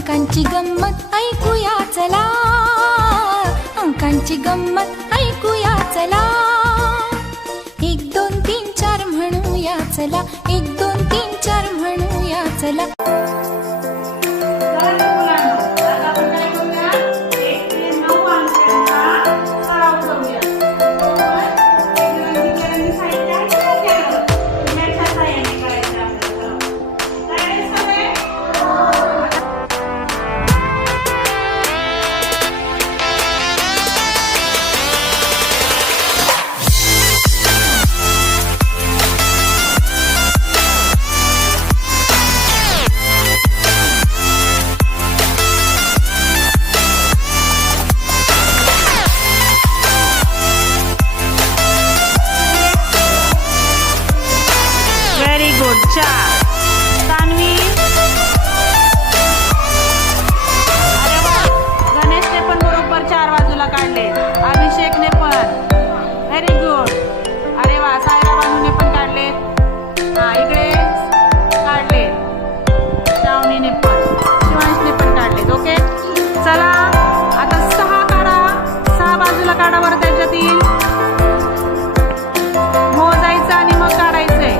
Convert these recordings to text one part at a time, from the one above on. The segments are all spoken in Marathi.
अंकांची गंमत ऐकूया चला, अंकांची गंमत ऐकूया चला. 1 2 3 4 म्हणूया चला, 1 2 3 4 म्हणूया चला. तान्वी, अरे वा, गणेशने पण बरोबर 4 बाजूला काढले. अभिषेकने पण व्हेरी गुड. अरे वा, सायरा बानूने पण काढले. हा, इकडे काढले. श्रावणीने पण, शिवांशने पण काढले. ओके, चला आता 6 काढा. 6 बाजूला काढा बरं. त्याच्यातील मोजायचं आणि मग काढायचंय.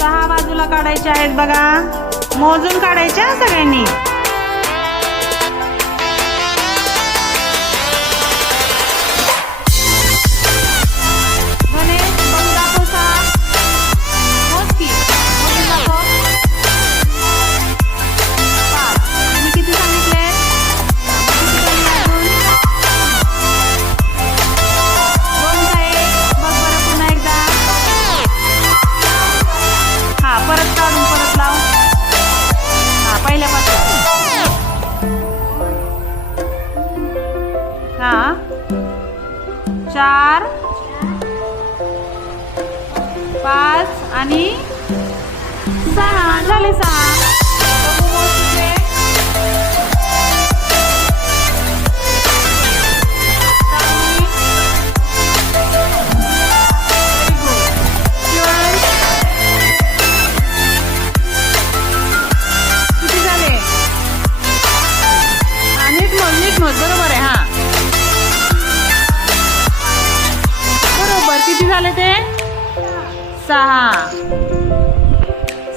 6 बाजूला काढायचे आहेत बघा. मोजून काढायच्या सगळ्यांनी. गणेश बघू दाखव. 6 मोज की, मोजून दाखव. 5 आणि किती सांगितले? परत काढून परत लाव. हा, पहिल्यापासून. हा, 4 5 आणि 6 झाले. 6 बरोबर आहे. हा, बरोबर. किती झाले ते? 6.